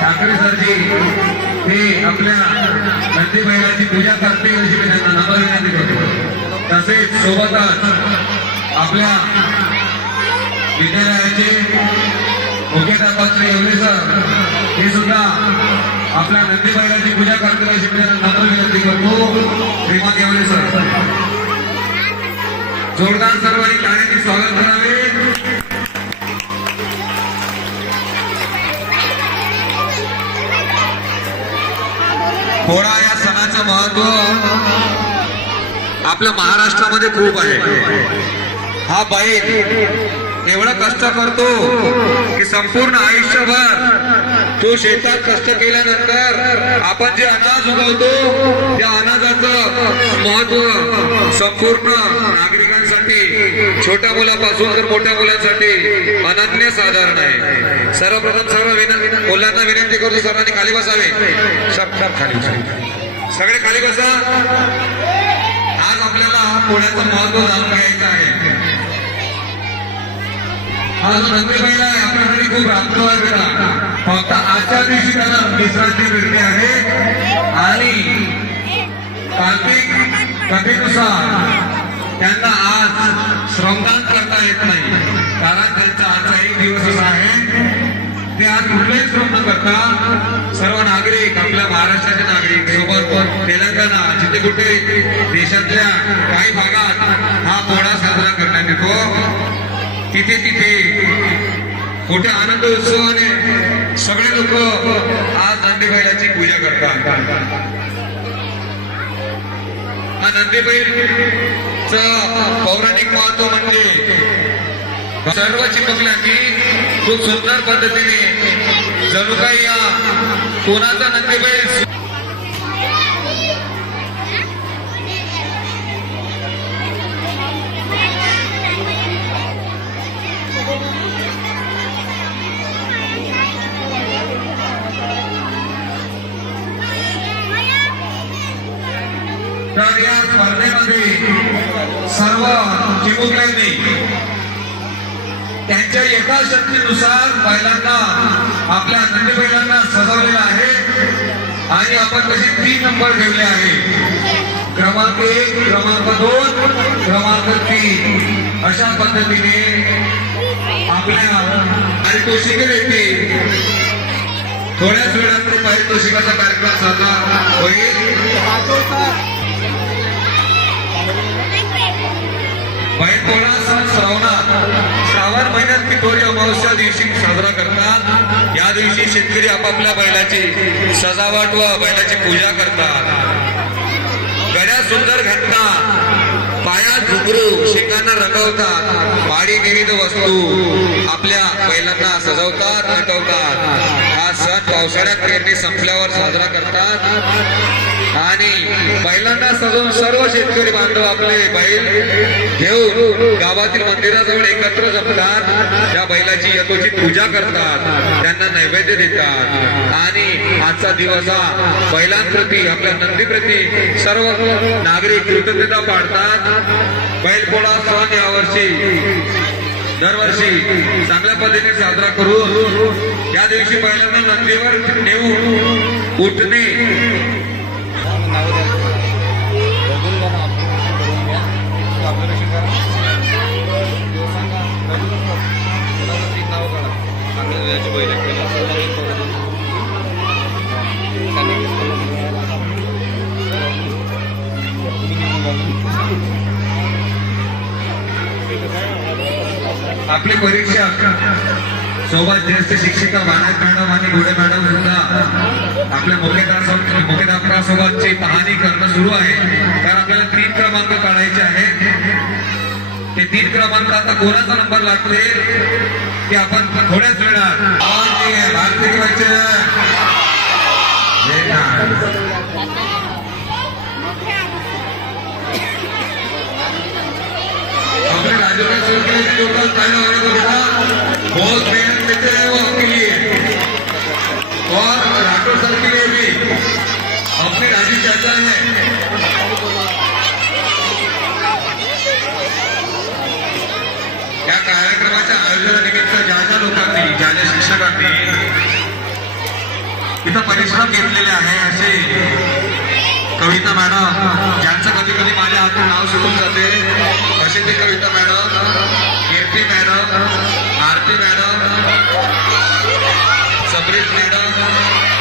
ठाकरे सरजी हे आपल्या नंदी बैलाची पूजा करतील अशी मी त्यांना नम्र विनंती करतो। तसेच सोबतच आपल्या विद्यालयाचे मुख्याध्यापक येवले सर हे सुद्धा आपल्या नंदी बैलाची पूजा करतील अशी मी त्यांना नम्र विनंती करतो। श्रीमान येवले सर जोरदार सर्वांनी टाळ्यांनी स्वागत करावे। पोळा या सणाचं महत्व आपल्या महाराष्ट्रामध्ये खूप आहे। हा बैल एवढं कष्ट करतो की संपूर्ण आयुष्यभर तो शेतात कष्ट केल्यानंतर आपण जे अनाज उगवतो त्या अनाजाचं महत्व संपूर्ण नागरिकांसाठी छोट्या मुलापासून तर मोठ्या मुलांसाठी अनन्य साधारण आहे। सर्वप्रथम सर्व मुलांना विनंती करतो सर्वांनी खाली बसावे। खाली सगळे खाली बसा। आज आपल्याला पोळ्याचं महत्व जाणून घ्यायचं आहे। हा जो नंदी बैल आहे आपल्यासाठी खूप राबतो आहे बेटा, फक्त आजच्या दिवशी त्याला विश्रांती मिळते आहे आणि तांत्रिक कथेनुसार त्यांना आज श्रमदान करता येत नाही, कारण त्यांचा आजचा एक दिवस असा आहे ते आज कुठलेही श्रम न करता सर्व नागरिक आपल्या महाराष्ट्राचे नागरिक सोबत तेलंगणा जिथे कुठे देशातल्या काही भागात हा पोळा साजरा करण्यात येतो तिथे मोठ्या आनंद उत्सवाने सगळे लोक आज नंदी बैलाची पूजा करतात। हा नंदी बैलच पौराणिक महत्व म्हणजे सर्व चिपकल्या की खूप सुंदर पद्धतीने जणू काही या कोणाचा नंदी बैल तर या स्पर्धेमध्ये सर्व चिमुकल्यांनी त्यांच्या यथाशक्तीनुसार बैलांना आपल्या नंदी बैलांना सजवलेलं आहे आणि आपण तसे 3 नंबर ठेवले आहे। क्रमांक 1, क्रमांक 2, क्रमांक 3 अशा पद्धतीने आपल्या पारितोषिके देते। थोड्याच वेळामध्ये पारितोषिकाचा कार्यक्रम साजरा होईल। बैलपोळा सण श्रावण महिन्यात पिठोरी अमावस्या दिवशी साजरा करतात। या दिवशी शेतकरी आपापल्या बैलाची सजावट व बैलाची पूजा करतात। गळ्यात सुंदर घटना, पायात घुंगरू, शिंगांना रंगवतात, पाडी विविध वस्तू आपल्या बैलांना सजवतात, नटवतात। हा सण पावसाळ्यात पेरणी संपल्यावर साजरा करतात आणि बैलांना सजवून सर्व शेतकरी बांधव आपले बैल घेऊन गावातील मंदिराजवळ एकत्र जमतात। त्या बैलाची यथोचित पूजा करतात, त्यांना नैवेद्य देतात आणि आजचा दिवस हा बैलांप्रती आपल्या नंदीप्रती सर्व नागरिक कृतज्ञता पाडतात। बैलपोळा सण यावर्षी दरवर्षी चांगल्या पद्धतीने साजरा करून या दिवशी बैलांना नंदीवर नेऊन उठणे आपली परीक्षा सोबत ज्येष्ठ शिक्षिका बानात मॅडम आणि घोडे मॅडम सुद्धा आपल्या मुख्याध्यापकासोबतची पाहणी करणं सुरू आहे। तर आपल्याला 3 क्रमांक काढायचे आहेत। ते 3 क्रमांक आता कोणाचा नंबर लागते की आपण थोड्याच वेळात भारतीय अपने राज्यों में टोटल पहले होने को बेटा बहुत मेहनत देते हैं वो आपके लिए और राठौर सर के लिए भी अपने राज्य चाहता है। या कार्यक्रमाच्या आयोजनानिमित्त ज्या ज्या लोकांनी ज्या ज्या शिक्षकांनी इथं परिश्रम घेतलेले आहे असे कविता मॅडम, ज्यांचं कधी कधी माझ्या हातून नाव सुटून जाते, असे ते कविता मॅडम, कीर्ती मॅडम, आरती मॅडम, सबरीत मॅडम,